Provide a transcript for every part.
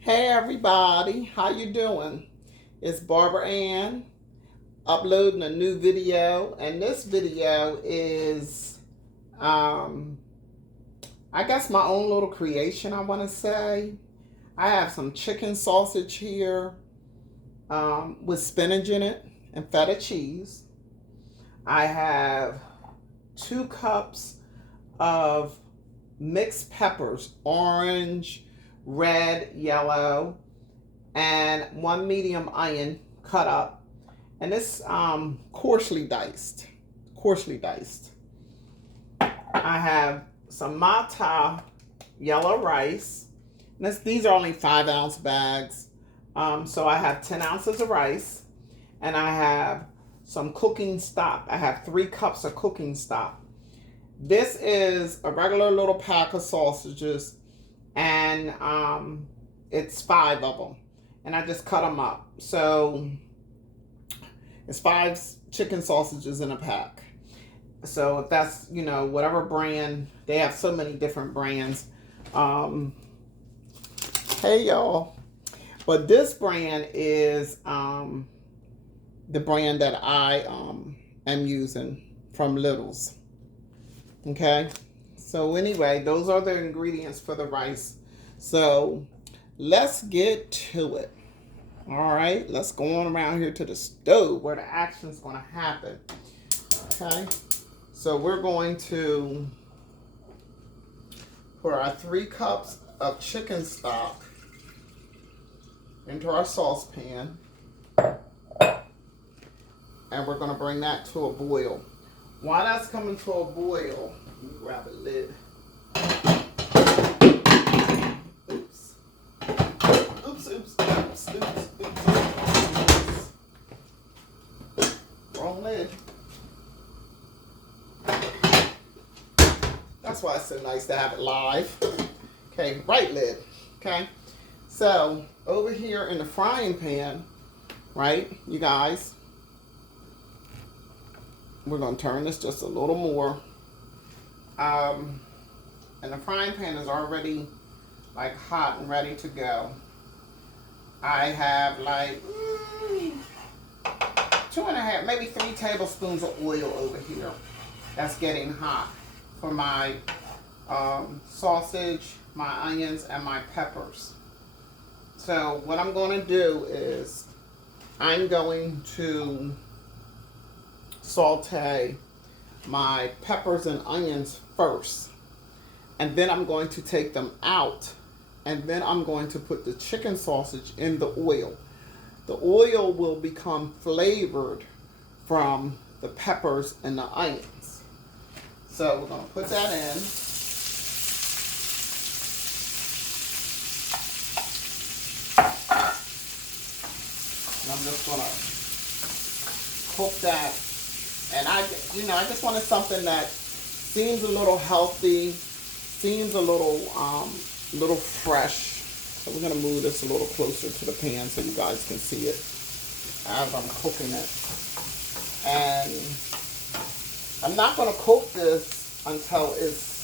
Hey everybody, how you doing? It's Barbara Ann uploading a new video, and this video is um I guess my own little creation, I want to say. I have some chicken sausage here with spinach in it and feta cheese. I have 2 cups of mixed peppers, orange, red, yellow, and 1 medium onion cut up, and it's coarsely diced. Coarsely diced. I have some mata yellow rice. And these are only 5-ounce bags. So I have 10 ounces of rice, and I have some cooking stock. I have 3 cups of cooking stock. This is a regular little pack of sausages, and it's 5 of them. And I just cut them up. So it's 5 chicken sausages in a pack. So if that's, whatever brand, they have so many different brands. Hey y'all. But this brand is the brand that I am using from Little's. Okay. So anyway, those are the ingredients for the rice. So let's get to it. All right, let's go on around here to the stove where the action's going to happen. Okay, so we're going to put our 3 cups of chicken stock into our saucepan, and we're going to bring that to a boil. While that's coming to a boil, let me grab a lid. Oops. Oops, oops, oops, oops, oops. Wrong lid. That's why it's so nice to have it live. Okay, right lid. Okay. So, over here in the frying pan, right, you guys, we're going to turn this just a little more. And the frying pan is already like hot and ready to go. I have like 2.5, maybe 3 tablespoons of oil over here. That's getting hot for my sausage, my onions, and my peppers. So what I'm going to do is I'm going to saute my peppers and onions first, and then I'm going to take them out, and then I'm going to put the chicken sausage in the oil. The oil will become flavored from the peppers and the onions. So we're going to put that in. And I'm just going to cook that. And I just wanted something that seems a little healthy, seems a little fresh. So we're going to move this a little closer to the pan so you guys can see it as I'm cooking it. And I'm not going to cook this until it's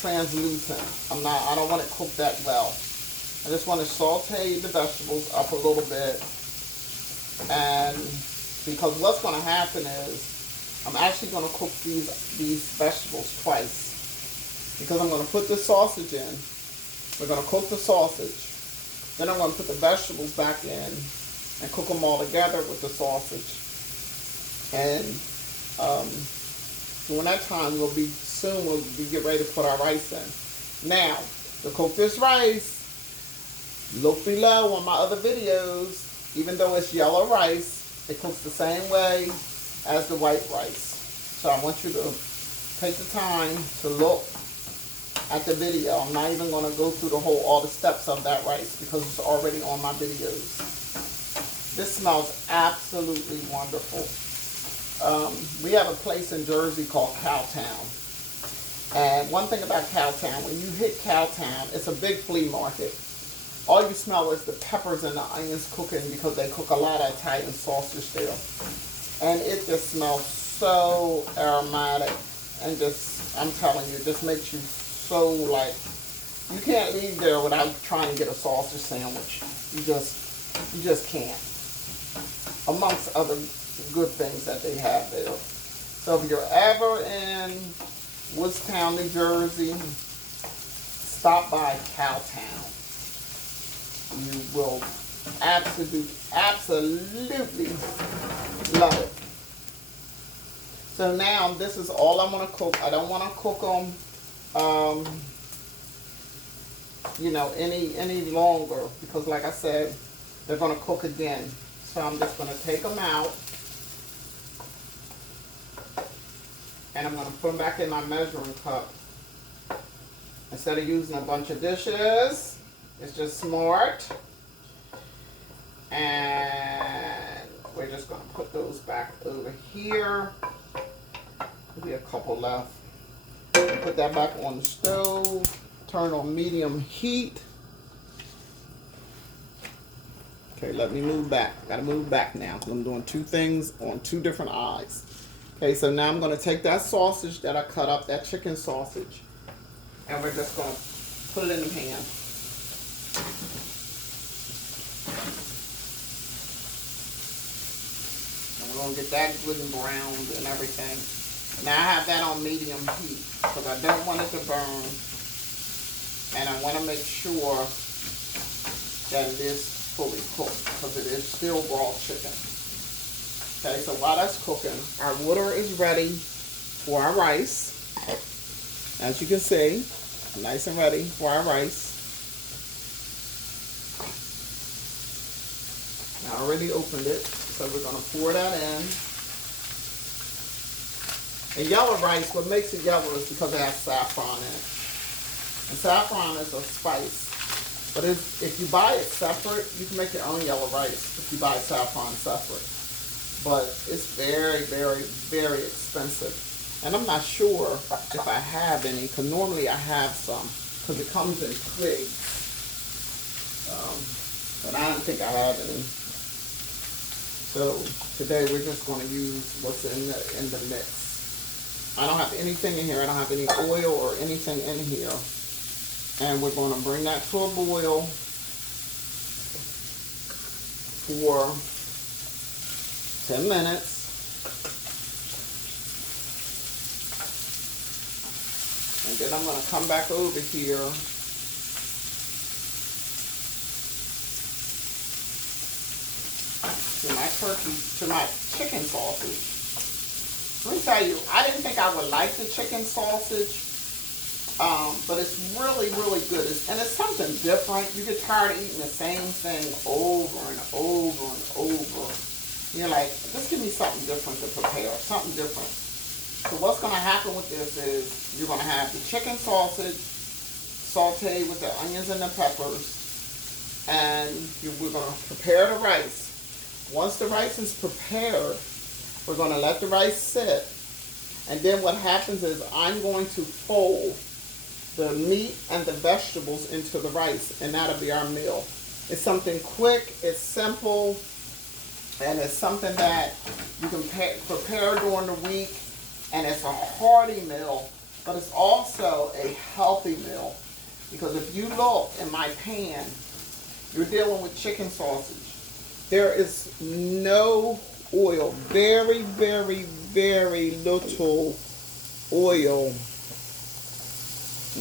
translucent. I don't want it cooked that well. I just want to saute the vegetables up a little bit. And because what's going to happen is I'm actually going to cook these vegetables twice. Because I'm going to put the sausage in. We're going to cook the sausage. Then I'm going to put the vegetables back in and cook them all together with the sausage. And during that time, we'll be get ready to put our rice in. Now, to cook this rice, look below on my other videos. Even though it's yellow rice, it cooks the same way as the white rice. So I want you to take the time to look at the video. I'm not even going to go through all the steps of that rice because it's already on my videos. This smells absolutely wonderful. We have a place in Jersey called Cowtown. And one thing about Cowtown, when you hit Cowtown, it's a big flea market. All you smell is the peppers and the onions cooking because they cook a lot of Italian sausage there. And it just smells so aromatic and just, I'm telling you, it just makes you so like You can't leave there without trying to get a sausage sandwich. You just can't. Amongst other good things that they have there. So if you're ever in Woodstown, New Jersey, stop by Cowtown. You will absolutely love it. So now this is all I'm going to cook. I don't want to cook them, any longer, because like I said, they're going to cook again. So I'm just going to take them out, and I'm going to put them back in my measuring cup. Instead of using a bunch of dishes, it's just smart. And we're just going to put those back over here. Maybe a couple left. Put that back on the stove. Turn on medium heat. Okay, let me move back. I gotta move back now because I'm doing two things on two different eyes. Okay, so now I'm gonna take that sausage that I cut up, that chicken sausage, and we're just gonna put it in the pan. And we're gonna get that good and browned and everything. Now I have that on medium heat because I don't want it to burn, and I want to make sure that it is fully cooked because it is still raw chicken. Okay, so while that's cooking, our water is ready for our rice. As you can see, nice and ready for our rice. I already opened it, so we're going to pour that in. And yellow rice, what makes it yellow is because it has saffron in it. And saffron is a spice. But if you buy it separate, you can make your own yellow rice if you buy saffron separate. But it's very, very, very expensive. And I'm not sure if I have any, because normally I have some, because it comes in twigs. But I don't think I have any. So today we're just going to use what's in the mix. I don't have anything in here. I don't have any oil or anything in here. And we're going to bring that to a boil for 10 minutes. And then I'm going to come back over here to my chicken sausage. Let me tell you, I didn't think I would like the chicken sausage, but it's really, really good. And it's something different. You get tired of eating the same thing over and over and over. You're like, just give me something different to prepare, something different. So what's going to happen with this is you're going to have the chicken sausage sauteed with the onions and the peppers, and we're going to prepare the rice. Once the rice is prepared, we're going to let the rice sit, and then what happens is I'm going to fold the meat and the vegetables into the rice, and that'll be our meal. It's something quick, it's simple, and it's something that you can prepare during the week, and it's a hearty meal, but it's also a healthy meal, because if you look in my pan, you're dealing with chicken sausage. There is no oil, very, very, very little oil.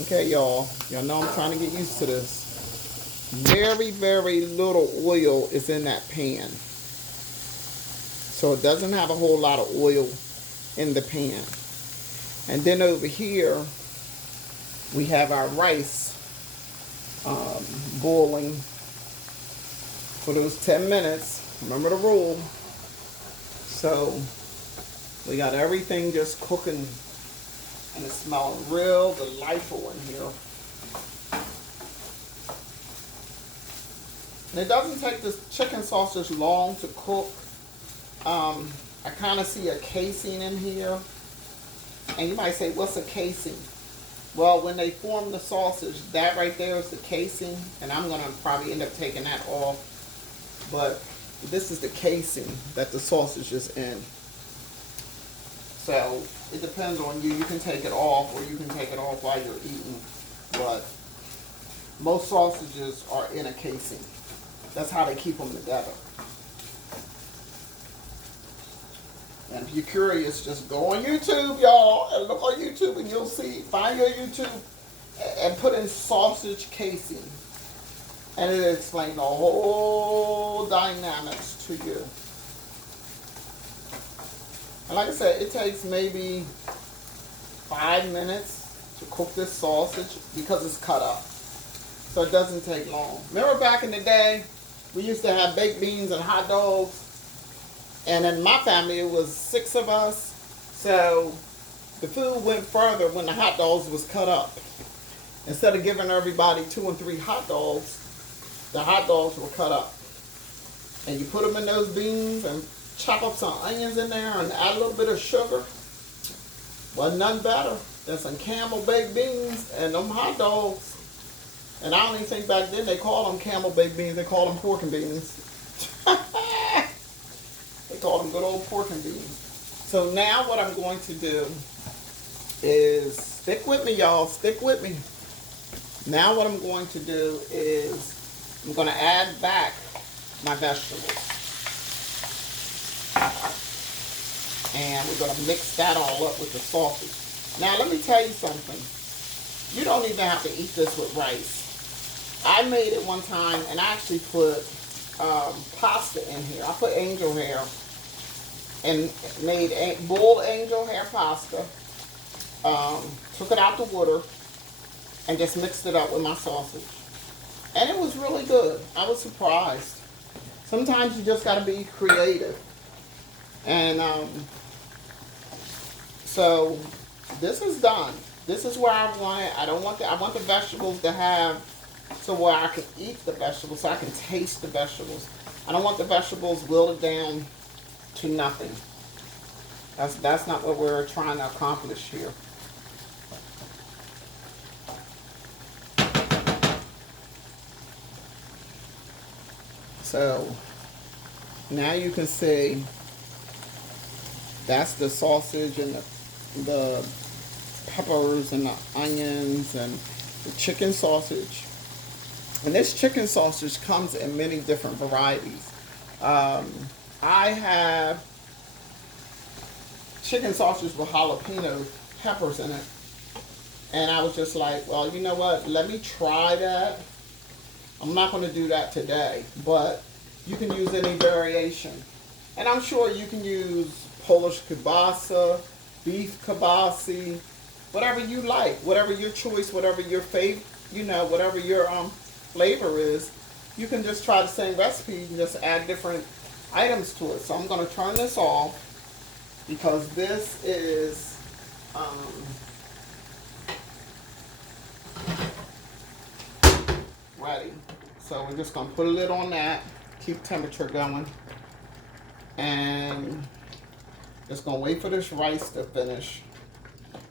Okay, y'all know I'm trying to get used to this. Very, very little oil is in that pan. So it doesn't have a whole lot of oil in the pan. And then over here, we have our rice boiling for those 10 minutes. Remember the rule. So we got everything just cooking, and it's smelling real delightful in here. And it doesn't take this chicken sausage long to cook. I kind of see a casing in here. And you might say, what's a casing? Well, when they form the sausage, that right there is the casing. And I'm going to probably end up taking that off. But this is the casing that the sausage is in. So it depends on you. You can take it off, or you can take it off while you're eating. But Most sausages are in a casing. That's how they keep them together. And if you're curious, just go on YouTube, y'all, and look on YouTube and you'll see, find your YouTube and put in sausage casing. And it'll explain the whole dynamics to you. And like I said, it takes maybe 5 minutes to cook this sausage because it's cut up. So it doesn't take long. Remember back in the day, we used to have baked beans and hot dogs. And in my family, it was 6 of us. So the food went further when the hot dogs was cut up. Instead of giving everybody 2 and 3 hot dogs, the hot dogs were cut up. And you put them in those beans and chop up some onions in there and add a little bit of sugar. Wasn't nothing better than some Camel baked beans and them hot dogs. And I don't even think back then they called them Camel baked beans. They called them pork and beans. They called them good old pork and beans. So now what I'm going to do is, stick with me, y'all. Stick with me. Now what I'm going to do is I'm going to add back my vegetables. And we're going to mix that all up with the sausage. Now let me tell you something. You don't even have to eat this with rice. I made it one time and I actually put pasta in here. I put angel hair and made boiled angel hair pasta. Took it out the water and just mixed it up with my sausage. And it was really good. I was surprised. Sometimes you just got to be creative. And so this is done. This is where I want it. I want the vegetables to have so where I can eat the vegetables, so I can taste the vegetables. I don't want the vegetables wilted down to nothing. That's not what we're trying to accomplish here. So now you can see that's the sausage and the peppers and the onions and the chicken sausage. And this chicken sausage comes in many different varieties. I have chicken sausage with jalapeno peppers in it. And I was just like, well, you know what? Let me try that. I'm not going to do that today, but you can use any variation. And I'm sure you can use Polish kielbasa, beef kielbasa, whatever you like, whatever your choice, whatever your favorite, whatever your flavor is. You can just try the same recipe and just add different items to it. So I'm going to turn this off because this is ready. So we're just going to put a lid on that, keep temperature going, and just going to wait for this rice to finish.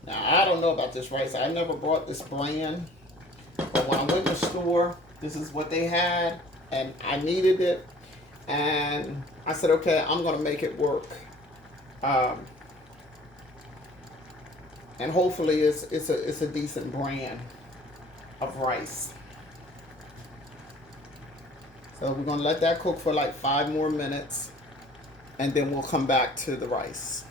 Now, I don't know about this rice. I never bought this brand, but when I went to the store, this is what they had, and I needed it, and I said, okay, I'm going to make it work. And hopefully it's a decent brand of rice. So we're going to let that cook for like 5 more minutes, and then we'll come back to the rice.